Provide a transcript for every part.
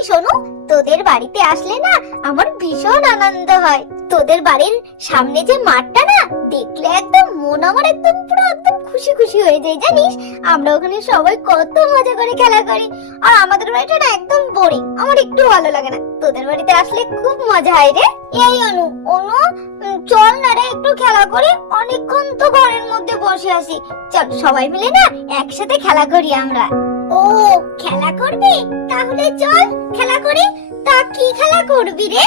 জানিস অনু তোদের বাড়িতে আসলে না আমার ভীষণ আনন্দ হয়। তোদের বাড়ির সামনে যে মাঠটা না, দেখলে একদম মন আমার একদম পুরো একদম খুশি খুশি হয়ে যায়, জানিস? আমরা ওখানে সবাই কত মজা করে খেলা করি। আর আমাদের বাড়িটা না একদম বোরিং আমার একটু ভালো লাগে না। তোদের বাড়িতে আসলে খুব মজা হয় রে। এই অনু অনু চল না রে একটু খেলা করি, অনেকক্ষণ তো ঘরের মধ্যে বসে আছি। চল সবাই মিলে না একসাথে খেলা করি আমরা। ও, খেলা করবি? তাহলে চল, খেলা করি। তা কি খেলা করবি রে?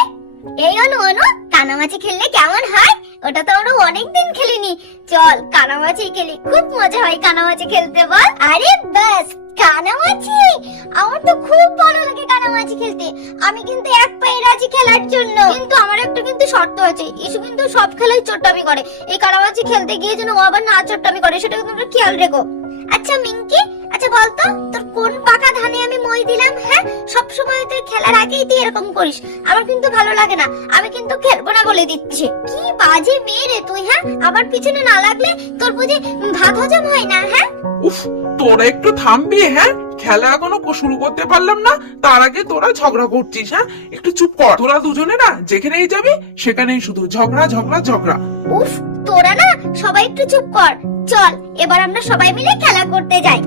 এই অনু অনু, কানামাছি খেললে কেমন হয়? ওটা তো আমরা অনেকদিন খেলিনি। চল, কানামাছি খেলি। খুব মজা হয় কানামাছি খেলতে বল। আরে বাস কানামাছি! আমার তো খুব ভালো লাগে কানামাছি খেলতে। আমি কিন্তু এক পায়ে রাজি খেলার জন্য। কিন্তু আমার একটা কিন্তু শর্ত আছে। ইসু কিন্তু সব খেলাই চোট্টামি করে। এই কানামাছি খেলতে গিয়ে যেন ও আবার না চোট্টামি করে, সেটা কিন্তু খেয়াল রেখো। আচ্ছা মিঙ্কি আচ্ছা বলতো তোর কোন পাকা ধানে আমি মই দিলাম হ্যাঁ? সব সময় তুই খেলার আগেই তুই এরকম করিস। আমার কিন্তু ভালো লাগে না আমি কিন্তু খেলব না বলে দিচ্ছি। কি বাজে মেয়ে রে তুই হ্যাঁ? আমার পিছনে না লাগলে তোর বুঝি ভাত হজম হয় না হ্যাঁ? উফ তোরা একটু থামবি হ্যাঁ? খেলা এখনও শুরু করতে পারলাম না তার আগে তোরা ঝগড়া করছিস হ্যাঁ? একটু চুপ কর। তোরা দুজনে না যেখানেই যাবি সেখানেই শুধু ঝগড়া ঝগড়া ঝগড়া। উফ তোরা না সবাই একটু চুপ কর। চল, এবার আমরা সবাই মিলে খেলা করতে যাই।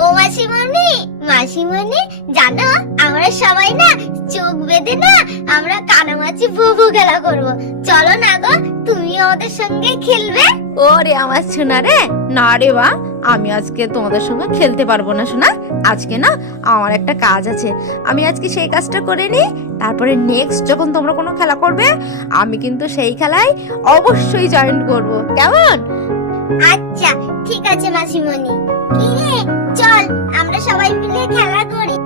ও মাসিমণি মাসিমণি, জানো, আমরা সবাই না চোখ বেঁধে না আমরা কানামাছি বুবু খেলা করব। চলো না গো, তুমি আমাদের সঙ্গে খেলবে? ওরে আমার সোনা রে, না রে বা আমি আজকে তোমাদের সঙ্গে খেলতে পারব না সোনা। আজকে না আমার একটা কাজ আছে। আমি আজকে সেই কাজটা করে নিই, তারপরে নেক্সট যখন তোমরা কোনো খেলা করবে, আমি কিন্তু সেই খেলায় অবশ্যই জয়েন করব। কেমন? আচ্ছা ঠিক আছে মাসিমণি। কি রে? চল আমরা সবাই মিলে খেলা করি।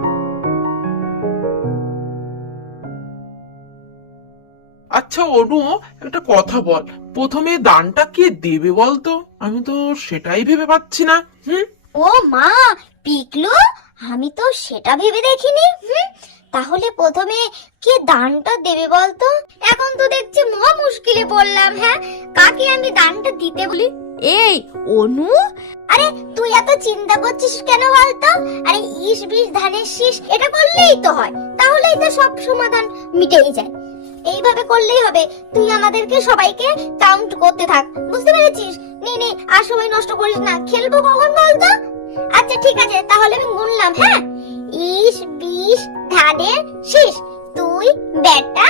আচ্ছা অনু একটা কথা বল। প্রথমে দানটা কে দেবে বলতো? আমি তো সেটাই ভেবে পাচ্ছি না। হুম? ও মা পিকলু আমি তো সেটা ভেবে দেখিনি। হুম, তাহলে প্রথমে কে দানটা দেবে বলতো? এখন তো দেখছি মহা মুশকিলে পড়লাম হ্যাঁ? কাকে আমি দানটা দিতে বলি? এই, অনু? আরে, তুই এত চিন্তা করছিস কেন বলতো? আরে, ইস বিষ ধানের শীষ, এটা করলেই তো হয়। তাহলেই তো সব সমাধান মিটেই যায়। এইভাবে করলেই হবে। তুই আমাদেরকে সবাইকে কাউন্ট করতে থাক। বুঝতে পেরেছিস? নে নে, আর সময় নষ্ট করিস না। খেলব কখন বলতো? আচ্ছা ঠিক আছে, তাহলে আমি গুনলাম হ্যাঁ? ইস বিষ ধানের শীষ, তুই বেটা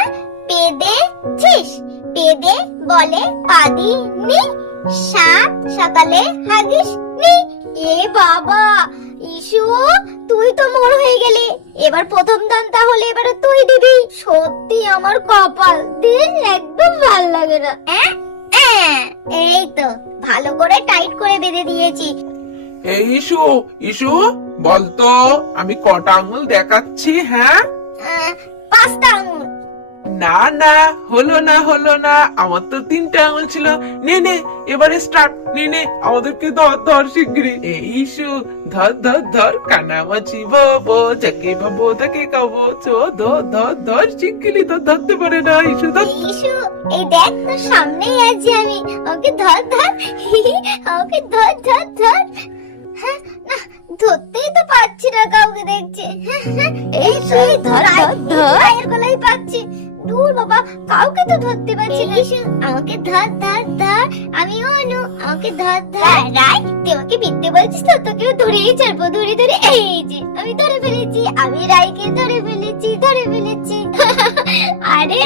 পেদেছিস। পেদে বলে পাদি নি সাত সকালে হাগিস নি। এ বাবা ইসু তুই তো মোর হয়ে গেলি। এবার প্রথম দান তাহলে এবারে তুই দিবি। সত্যি আমার কপাল দিন একদম ভালো লাগে না। এই তো ভালো করে টাইট করে বেঁধে দিয়েছি। এই ইস্যু ইস্যু বলতো আমি কটা আঙুল দেখাচ্ছি হ্যাঁ? পাঁচটা আঙুল। না না হলো না হলো না। আমার তো তিনটা আঙুল ছিল। নে নে এবারে স্টার্ট নে নে আমাদেরকে ধর ধর শিগগিরি এই ইস্যু ধর ধর ধর কানামাছি ভাবো যাকে ভাবো তাকে খাব চো ধর ধর ধর শিগগিরি তো ধরতে পারে না ইস্যু ধর। ইসু এই দেখ তোর সামনেই আছি আমি। ওকে ধর ধর ওকে ধর ধর ধর। হ্যাঁ, না ধরতেই তো পাচ্ছি না কাউকে দেখছে। এই তো, ধর, রায়- ধর, ধর। রায়ের পাচ্ছি। দূর বাবা কাউকে তো ধরতে পারছি না। আমাকে ধর ধর ধর। আমি অনু আমাকে ধর ধর। রায় তুই আমাকে মিথ্যে বলছিস তো তোকেও ধরেই ছাড়বো ধরে ধরে। এই যে আমি ধরে ফেলেছি আমি রায়কে ধরে ফেলেছি ধরে ফেলেছি। আরে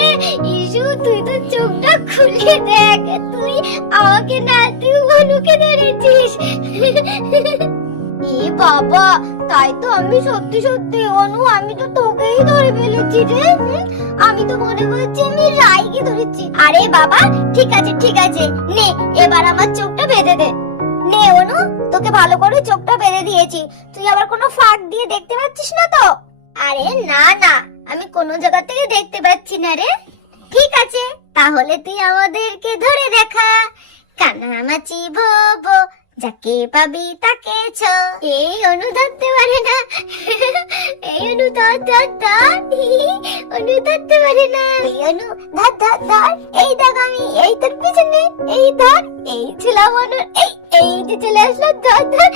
ইসু তুই তো চোখটা খুলে দেখ। তুই আমাকে না তুই অনুকে ধরেছিস। এ বাবা তাই তো আমি সত্যি সত্যি, অনু, আমি তো তোকেই ধরে ফেলেছি রে। আমি তো মনে করছি আমি রাইকে ধরেছি। আরে বাবা, ঠিক আছে ঠিক আছে। নে, এবার আমার চোখটা বেঁধে দে। নে, অনু, তোকে ভালো করে চোখটা বেঁধে দিয়েছি। তুই আবার কোনো ফাঁক দিয়ে দেখতে পাচ্ছিস না তো? আরে না না, আমি কোনো জায়গা থেকে দেখতে পাচ্ছি না রে। ঠিক আছে, তাহলে তুই আমাদেরকে ধরে দেখা। কানামাচি ভোবো যাকে পাবি তাকে ছ এই অনু ধরতে পারে না। এই অনু ধর ধর ধর অনু ধরতে পারে না। এই অনু ধর ধর ধর এই দেখ আমি, এই তোর পিছনে। এই ধর, এই ছিলাম অনু এই এই যে চলে আসলো, ধর ধর।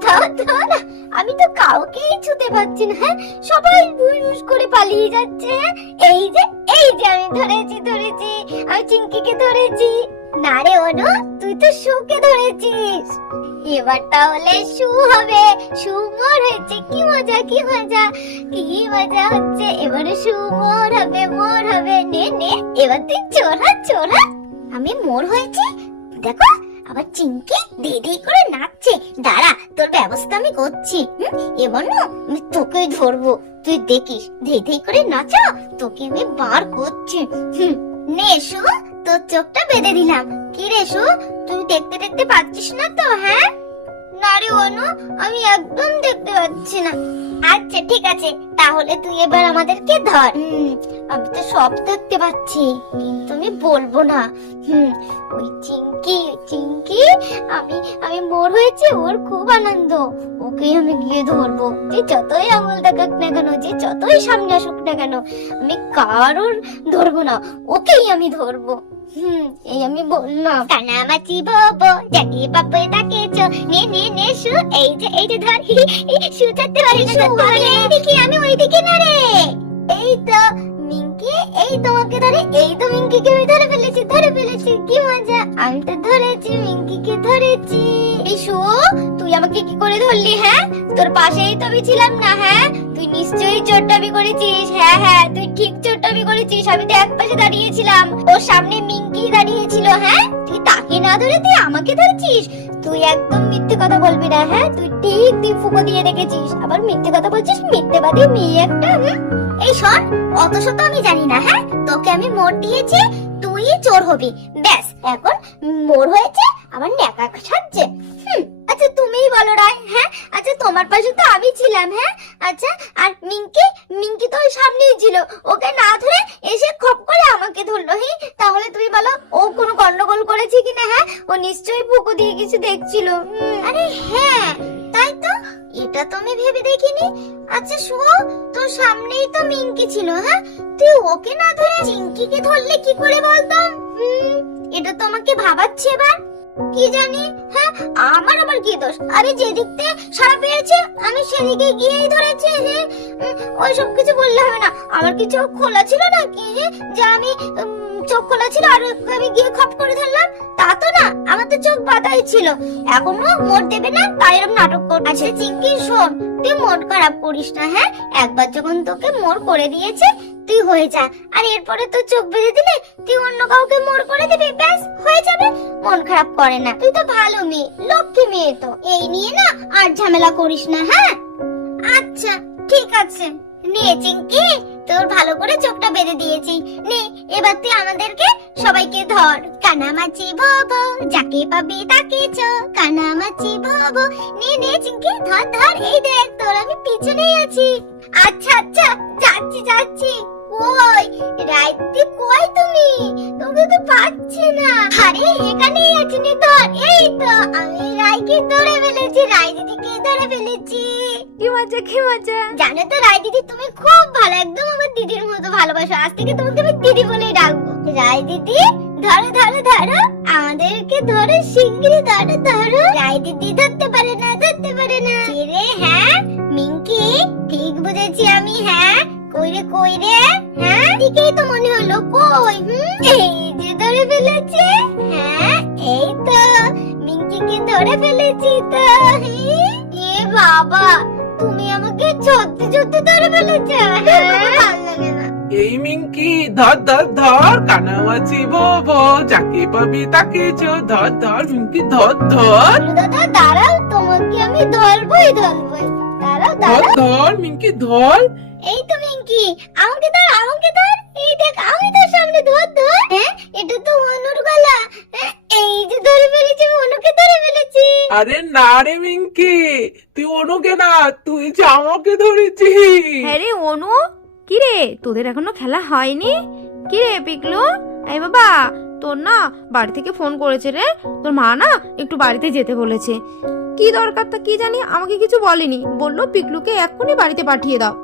ধর ধর। আমি তো কাউকেই ছুতে পারছি না হ্যাঁ? সবাই ভুস করে পালিয়ে যাচ্ছে হ্যাঁ? এই যে এই যে আমি ধরেছি ধরেছি। আমি চিঙ্কিকে ধরেছি। না রে অনু, তুই তো শুকে ধরেছিস। এবার তাহলে শু হবে হয়েছে, কি মজা কি মজা কি মজা হচ্ছে। এবারে হবে, মোর হবে, নে নে, এবার তুই চোরা চোরা আমি মোর হয়েছে? দেখো, আবার চিঙ্কি দিদি করে নাচছে। দাঁড়া, তোর ব্যবস্থা আমি করছি? এবার না আমি তোকে ধরবো। তুই দেখিস ধেই করে নাচা, তোকে আমি বার করছি, হুম। নে শু তোর চোখটা বেঁধে দিলাম। কি রে তুই দেখতে দেখতে পাচ্ছিস না তো হ্যাঁ? না রে অনু, আমি একদম দেখতে পাচ্ছি না। আচ্ছা ঠিক আছে, তাহলে তুই এবার আমাদেরকে ধর। আমি তো সব দেখতে পাচ্ছি, কিন্তু আমি বলব না। ওই চিঙ্কি চিঙ্কি আমি আমি মোর হয়েছে, ওর খুব আনন্দ। ওকেই আমি গিয়ে ধরবো, যে যতই আঙুল দেখাক না কেন, যে যতই সামনে আসুক না কেন, আমি কারোর ধরবো না, ওকেই আমি ধরবো। হুম এই আমি বললাম। কানামাচি ববো পাপে তাকে চো। নে নে নে শু এই যে এই যে ধর শু পারি না পারি এইদিকে আমি ওইদিকে না রে। এই তো মিঙ্কি এই তোমাকে ধরে এই তো মিঙ্কিকে আমি ধরে ফেলেছি ধরে ফেলেছি কি মজা। আমি তো ধরেছি মিঙ্কিকে ধরেছি। এই শু তুই আমাকে কি করে ধরলি হ্যাঁ? তোর পাশেই তো আমি ছিলাম না হ্যাঁ? তুই নিশ্চয়ই চোরটামি করেছিস হ্যাঁ হ্যাঁ তুই ঠিক চোরটামি করেছিস আমি তো এক পাশে দাঁড়িয়েছিলাম ওর সামনে মিঙ্কি দাঁড়িয়েছিল হ্যাঁ? তুই তাকে না ধরে তুই আমাকে ধরেছিস? তুই একদম মিথ্যে কথা বলবি না হ্যাঁ? তুই ঠিক ফুকো দিয়ে রেখেছিস। আবার মিথ্যে কথা বলছিস মিথ্যেবাদী মেয়ে একটা? এই শোন, অত শত আমি জানি না হ্যাঁ? তোকে আমি মোট দিয়েছি, তুই চোর হবি। ব্যাস, এখন মোর হয়েছে আমার ন্যাকা সাজছে। বলো, রায় হ্যাঁ? আচ্ছা তোমার পাশে তো আমি ছিলাম হ্যাঁ? আচ্ছা আর মিঙ্কি মিঙ্কি তো ওই সামনেই ছিল। ওকে না ধরে এসে খপ করে আমাকে ধরলো, হি? তাহলে তুমি বলো, ও কোনো গন্ডগোল করেছে কিনা হ্যাঁ? ও নিশ্চয়ই পুকু দিয়ে কিছু দেখছিল। আরে হ্যাঁ তাই তো? এটা তো আমি ভেবে দেখিনি। আচ্ছা শো তোর সামনেই তো মিঙ্কি ছিল হ্যাঁ? তুই ওকে না ধরে চিঙ্কিকে ধরলে কি করে বলতো? এটা তো আমাকে ভাবাচ্ছে এবার। কি জানি হ্যাঁ আমার আবার কি দোষ? আমি যেদিক থেকে সারা পেয়েছে আমি সেদিকে গিয়েই ধরেছি উম, ওইসব কিছু বললে হবে না। আমার খোলা ছিল? যে আমি চোখ খোলা ছিল আর আমি গিয়ে করে ধরলাম তা তো না আমার তো চোখ বাঁধাই ছিল। এখনও মোট দেবে না তাই এরকম নাটক করছে। আচ্ছা চিঙ্কি শোন তুই মন খারাপ করিস না হ্যাঁ? একবার যখন তোকে মোর করে দিয়েছে তুই হয়ে যা। আর এরপরে তো চোখ বেঁধে দিলে তুই অন্য কাউকে মোর করে দিবি ব্যাস হয়ে যাবে। মন খারাপ করে না। তুই তো ভালো মেয়ে, লক্ষ্মী মেয়ে তো। এই নিয়ে না আর ঝামেলা করিস না হ্যাঁ? আচ্ছা ঠিক আছে। চিঙ্কি তোর ভালো করে চোখটা বেঁধে দিয়েছি। নে, এবার তুই আমাদেরকে সবাইকে ধর। কানামাচি ভব যাকে পাবি তাকে চ। কানামাচি ভব নে নে চিঙ্কি ধর ধর, এই দেখ, তোর আমি পিছনেই আছি। আচ্ছা আচ্ছা যাচ্ছি যাচ্ছি। কই? রাইতে কই তুমি? তোকে তো পাচ্ছি না। আরে এখানেই আছি নে ধর এই তো আমি রাইকে ধরে ফেলেছি রাই দিদিকে ধরে ফেলেছি। কি মজা কি মজা। জানো তো রায় দিদি তুমি খুব ভালো একদম আমার দিদির মতো ভালোবাসো। আজ থেকে তোমাকে আমি দিদি বলেই ডাকবো। রায় দিদি ধরো ধরো ধরো আমাদেরকে ধরো শিগগিরই ধরো ধরো। রায় দিদি ধরতে পারে না ধরতে পারে না। রে হ্যাঁ? মিঙ্কি ঠিক বুঝেছি আমি হ্যাঁ? কই রে কই রে? হ্যাঁ? ঠিকই তো মনে হলো কই? হুম এই যে ধরে ফেলেছে। হ্যাঁ এই তো। মিঙ্কিকে ধরে ফেলেছি তো। এ বাবা তুমি আমাকে সত্যি সত্যি ধরে ফেলেছো? হ্যাঁ? ভালো লাগে না। এই মিঙ্কি ধর ধর ধর কানামাছি ববো যাকে পাবি তাকে চো। ধর ধর মিঙ্কি ধর ধর। দাদা দাঁড়াও তোমাকে আমি ধরবই ধরবই। ধর ধর মিঙ্কি ধর। এই তো মিঙ্কি আমাকে ধর আমাকে ধর। এই দেখ আমি তোর সামনে ধর ধর। হ্যাঁ এটা তো অনুর গলা। হ্যাঁ, এই যে ধরে ফেলেছি অনুকে ধরে ফেলেছি। আরে না রে মিঙ্কি তুই অনুকে না তুই যে আমাকে ধরেছিস। হ্যাঁ রে অনু কি রে তোদের এখনও খেলা হয়নি? কি রে পিকলু? এই বাবা তোর না বাড়ি থেকে ফোন করেছে রে। তোর মা না একটু বাড়িতে যেতে বলেছে। কি দরকার তা কি জানি আমাকে কিছু বলেনি। বলল পিকলুকে এক্ষুনি বাড়িতে পাঠিয়ে দাও।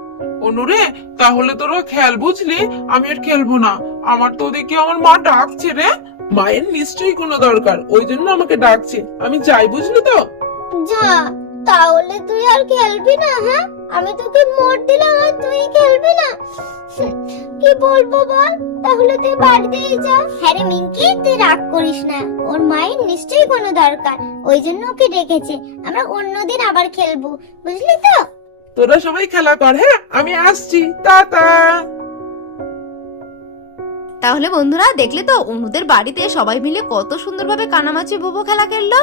অনুরে তাহলে তোরা খেয়াল বুঝলি? আমি আর খেলব না। আমার তো ওদিকে আমার মা ডাকছে রে। মায়ের নিশ্চয়ই কোনো দরকার ওই জন্য আমাকে ডাকছে। আমি যাই বুঝলি তো? যা তাহলে তুই আর খেলবি না হ্যাঁ? আমি তোকে মর দিলাম আর তুই খেলবি না। কি বলব বল? তাহলে তুই বাড়িতেই যা। হ্যাঁ রে মিঙ্কি তুই রাগ করিস না। ওর মায়ের নিশ্চয়ই কোনো দরকার। ওই জন্য ওকে ডেকেছে। আমরা অন্যদিন আবার খেলব। বুঝলি তো? তোরা সবাই খেলা কর হ্যাঁ? আমি আসছি। টাটা তাহলে বন্ধুরা, দেখলে তো অনুদের বাড়িতে সবাই মিলে কত সুন্দরভাবে কানামাছি ভোবো খেলা খেললো।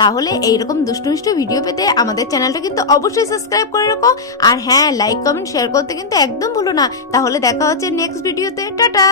তাহলে এইরকম দুষ্টু মিষ্টু ভিডিও পেতে আমাদের চ্যানেলটা কিন্তু অবশ্যই সাবস্ক্রাইব করে রাখো। আর হ্যাঁ লাইক কমেন্ট শেয়ার করতে কিন্তু একদম ভুলো না। তাহলে দেখা হচ্ছে নেক্সট ভিডিওতে টাটা!